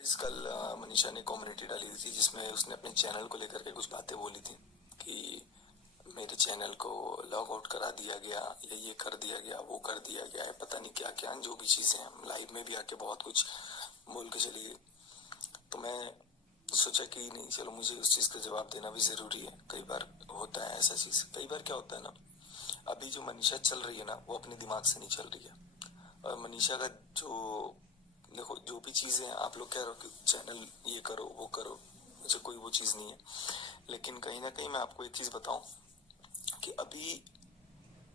कल मनीषा ने कम्युनिटी डाली थी जिसमें उसने अपने चैनल को लेकर के कुछ बातें बोली थी कि मेरे चैनल को लॉग आउट करा दिया गया या ये कर दिया गया वो कर दिया गया है, पता नहीं क्या क्या जो भी चीज़ें हैं। लाइव में भी आके बहुत कुछ बोल के चली गई। तो मैं सोचा कि नहीं, चलो मुझे उस चीज़ का जवाब देना भी ज़रूरी है। कई बार होता है ऐसा चीज़। कई बार क्या होता है ना, अभी जो मनीषा चल रही है ना वो अपने दिमाग से नहीं चल रही है। और मनीषा का जो, देखो जो भी चीज़ें हैं, आप लोग कह रहे हो कि चैनल ये करो वो करो, मुझे कोई वो चीज़ नहीं है। लेकिन कहीं ना कहीं मैं आपको एक चीज़ बताऊं कि अभी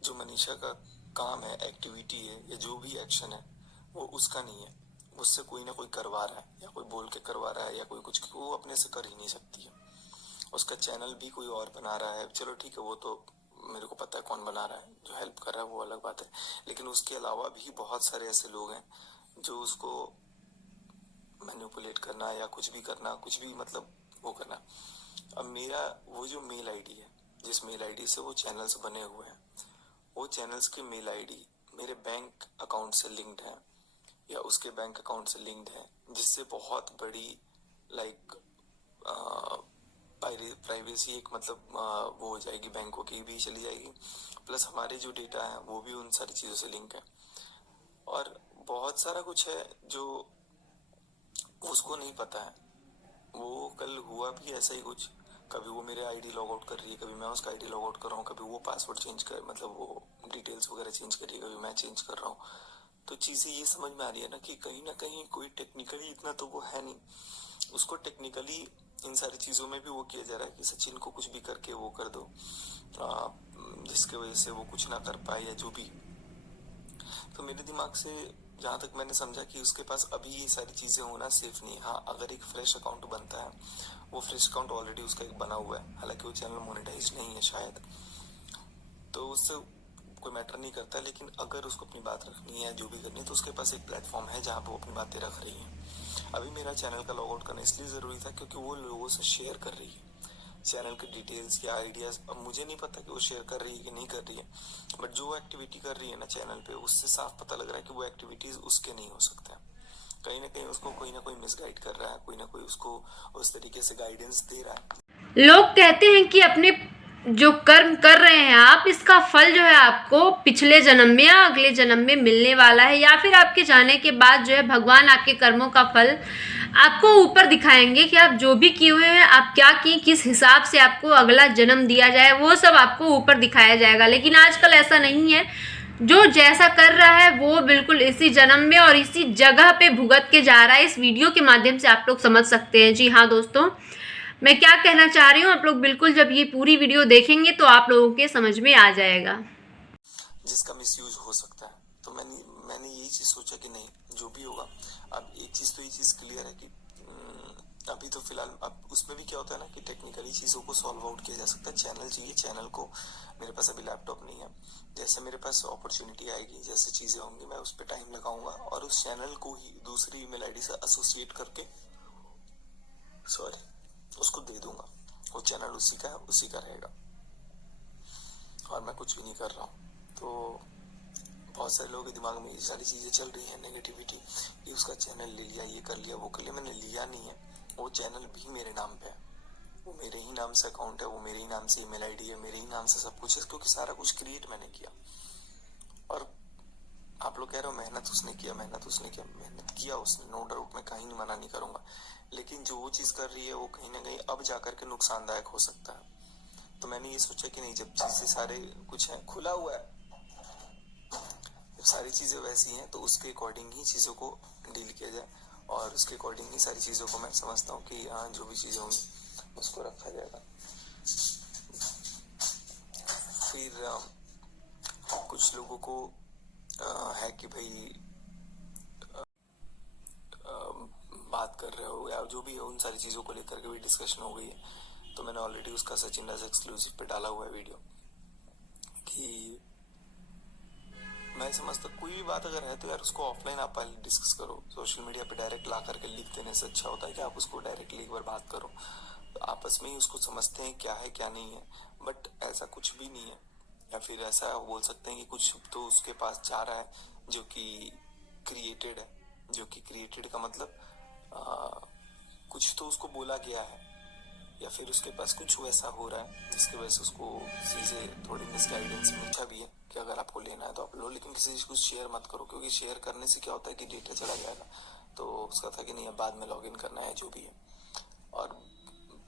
जो मनीषा का काम है, एक्टिविटी है या जो भी एक्शन है, वो उसका नहीं है। उससे कोई ना कोई करवा रहा है या कोई बोल के करवा रहा है या कोई कुछ, वो अपने से कर ही नहीं सकती है। उसका चैनल भी कोई और बना रहा है, चलो ठीक है, वो तो मेरे को पता है कौन बना रहा है, जो हेल्प कर रहा है वो अलग बात है। लेकिन उसके अलावा भी बहुत सारे ऐसे लोग हैं जो उसको मैनिपुलेट करना या कुछ भी करना, कुछ भी मतलब वो करना। अब मेरा वो जो मेल आईडी है, जिस मेल आईडी से वो चैनल्स बने हुए हैं, वो चैनल्स की मेल आईडी मेरे बैंक अकाउंट से लिंक्ड है या उसके बैंक अकाउंट से लिंक्ड है, जिससे बहुत बड़ी लाइक प्राइवेसी एक मतलब वो हो जाएगी, बैंकों की भी चली जाएगी, प्लस हमारे जो डेटा है वो भी उन सारी चीज़ों से लिंक है। और बहुत सारा कुछ है जो उसको नहीं पता है। वो कल हुआ भी ऐसा ही कुछ, कभी वो मेरे आईडी लॉग आउट कर रही है, कभी मैं उसका आईडी लॉग आउट कर रहा हूँ, कभी वो पासवर्ड चेंज कर मतलब वो डिटेल्स वगैरह चेंज कर रही है, कभी मैं चेंज कर रहा हूँ। तो चीज़ें ये समझ में आ रही है ना कहीं कोई टेक्निकली इतना तो वो है नहीं। उसको टेक्निकली इन सारी चीज़ों में भी वो किया जा रहा है कि सचिन को कुछ भी करके वो कर दो, जिसके वजह से वो कुछ ना कर पाए या जो भी। तो मेरे दिमाग से जहाँ तक मैंने समझा कि उसके पास अभी ये सारी चीज़ें होना सेफ नहीं है। हाँ, अगर एक फ्रेश अकाउंट बनता है, वो फ्रेश अकाउंट ऑलरेडी उसका एक बना हुआ है, हालांकि वो चैनल मोनेटाइज नहीं है शायद, तो उससे कोई मैटर नहीं करता। लेकिन अगर उसको अपनी बात रखनी है, जो भी करनी है, तो उसके पास एक प्लेटफॉर्म है जहाँ पे वो अपनी बातें रख रही है। अभी मेरा चैनल का लॉग आउट करना इसलिए ज़रूरी था क्योंकि वो लोगों से शेयर कर रही है चैनल के डिटेल्स या आइडियाज। अब मुझे नहीं पता कि वो शेयर कर रही है कि नहीं कर रही है, बट जो एक्टिविटी कर रही है ना चैनल पे, उससे साफ पता लग रहा है कि वो एक्टिविटीज उसके नहीं हो सकता है। कहीं ना कहीं उसको कोई ना कोई मिसगाइड कर रहा है, कोई ना कोई उसको उस तरीके से गाइडेंस दे रहा है। लोग कहते हैं कि अपने जो कर्म कर रहे हैं आप, इसका फल जो है आपको पिछले जन्म में या अगले जन्म में मिलने वाला है, या फिर आपके जाने के बाद जो है भगवान आपके कर्मों का फल आपको ऊपर दिखाएंगे कि आप जो भी किए हुए हैं, आप क्या किए, किस हिसाब से आपको अगला जन्म दिया जाए, वो सब आपको ऊपर दिखाया जाएगा। लेकिन आजकल ऐसा नहीं है। जो जैसा कर रहा है वो बिल्कुल इसी जन्म में और इसी जगह पे भुगत के जा रहा है। इस वीडियो के माध्यम से आप लोग समझ सकते हैं। जी हाँ दोस्तों, मैं क्या कहना चाह रही हूँ, आप लोग बिल्कुल जब ये पूरी वीडियो देखेंगे तो आप लोगों के समझ में आ जाएगा, जिसका मिसयूज हो सकता है। तो मैंने यही चीज सोचा कि नहीं, जो भी होगा। अब एक चीज तो ये चीज क्लियर है कि अभी तो फिलहाल अब उसमें भी क्या होता है ना कि टेक्निकली चीजों को सॉल्व आउट किया जा सकता है। चैनल चाहिए, चैनल को मेरे पास अभी लैपटॉप नहीं है। जैसे मेरे पास अपॉर्चुनिटी आएगी, जैसे चीजें होंगी, मैं उस पर टाइम लगाऊंगा और उस चैनल को ही दूसरी ईमेल आईडी से एसोसिएट करके उसको दे दूंगा। वो चैनल उसी का है, उसी का रहेगा और मैं कुछ भी नहीं कर रहा हूँ। तो बहुत सारे लोगों के दिमाग में ये सारी चीज़ें चल रही है, नेगेटिविटी, कि उसका चैनल ले लिया, ये कर लिया, वो कर लिया। मैंने लिया नहीं है, वो चैनल भी मेरे नाम पे है, वो मेरे ही नाम से अकाउंट है, वो मेरे ही नाम से ईमेल आईडी है, मेरे ही नाम से सब कुछ है, क्योंकि सारा कुछ क्रिएट मैंने किया। और आप लोग कह रहे हो मेहनत उसने किया, मेहनत किया उसने, नो डाउट, मैं कहीं नहीं मना नहीं करूंगा। लेकिन जो वो चीज़ कर रही है वो कहीं ना कहीं अब जाकर के नुकसानदायक हो सकता है। तो मैंने ये सोचा कि नहीं, जब चीज़ें सारे कुछ है खुला हुआ है, जब सारी चीज़ें वैसी हैं तो उसके अकॉर्डिंग ही चीज़ों को डील किया जाए और उसके अकॉर्डिंग ही सारी चीज़ों को मैं समझता हूँ कि हाँ, जो भी चीज़ें होंगी उसको रखा जाएगा। फिर कुछ लोगों को है कि भाई बात कर रहे हो या जो भी है, उन सारी चीज़ों को लेकर के भी डिस्कशन हो गई है। तो मैंने ऑलरेडी उसका सचिन राज एक्सक्लूसिव पे डाला हुआ है वीडियो कि मैं समझता कोई भी बात अगर है तो यार उसको ऑफलाइन आप पहले डिस्कस करो। सोशल मीडिया पे डायरेक्ट ला करके लिख देने से अच्छा होता है कि आप उसको डायरेक्टली एक बार बात करो, तो आपस में ही उसको समझते हैं क्या है क्या नहीं है। बट ऐसा कुछ भी नहीं है, या फिर ऐसा बोल सकते हैं कि कुछ तो उसके पास जा रहा है जो कि क्रिएटेड है। जो कि क्रिएटेड का मतलब कुछ तो उसको बोला गया है या फिर उसके पास कुछ वैसा हो रहा है जिसकी वजह से उसको चीज़ें थोड़ी मिसगाइडेंस मिलता भी है कि अगर आपको लेना है तो आप लो, लेकिन किसी चीज़ को शेयर मत करो, क्योंकि शेयर करने से क्या होता है कि डेटा चला जाएगा। तो उसका था कि नहीं अब बाद में लॉगिन करना है जो भी है। और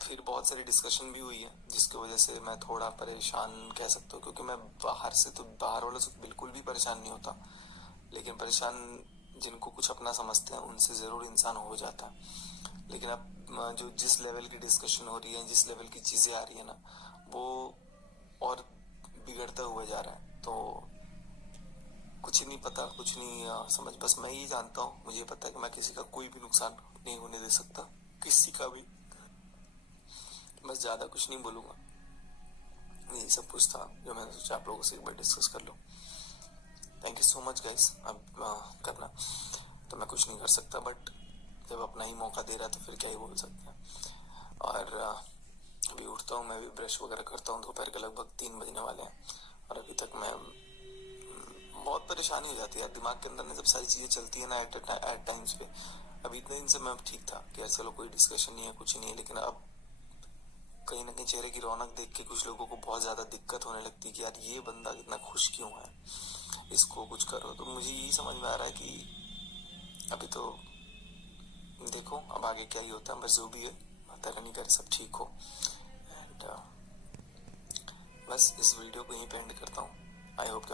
फिर बहुत सारी डिस्कशन भी हुई है जिसकी वजह से मैं थोड़ा परेशान कह सकता हूँ, क्योंकि मैं बाहर वालों से बिल्कुल भी परेशान नहीं होता, लेकिन परेशान जिनको कुछ अपना समझते हैं उनसे ज़रूर इंसान हो जाता है। लेकिन अब जो जिस लेवल की डिस्कशन हो रही है, जिस लेवल की चीज़ें आ रही है ना, वो और बिगड़ता हुआ जा रहा है। तो कुछ नहीं पता, कुछ नहीं समझ, बस मैं ये जानता हूँ, मुझे पता है कि मैं किसी का कोई भी नुकसान नहीं होने दे सकता, किसी का भी। बस ज़्यादा कुछ नहीं बोलूँगा, यही सब कुछ था जो मैंने सोचा आप लोगों से एक बार डिस्कस कर लूँ। Thank you so much guys. अब करना तो मैं कुछ नहीं कर सकता, बट जब अपना ही मौका दे रहा है तो फिर क्या ही बोल सकते हैं। और अभी उठता हूँ, मैं भी ब्रश वगैरह करता हूँ, दोपहर के लगभग 3 बजने वाले हैं और अभी तक मैं बहुत परेशानी हो जाती है दिमाग के अंदर ना, जब सारी चीज़ें चलती है ना एट टाइम्स पे। अभी इतने दिन से मैं ठीक था कि यार चलो कोई डिस्कशन नहीं है, कुछ नहीं है, लेकिन अब कहीं ना कहीं चेहरे की रौनक देख के कुछ लोगों को बहुत ज़्यादा दिक्कत होने लगती है कि यार ये बंदा कितना खुश क्यों है, इसको कुछ करो। तो मुझे यही समझ में आ रहा है कि अभी तो देखो अब आगे क्या ही होता है, बस जो भी है माता रानी करे सब ठीक हो। एंड बस इस वीडियो को यहीं पे एंड करता हूँ। I hope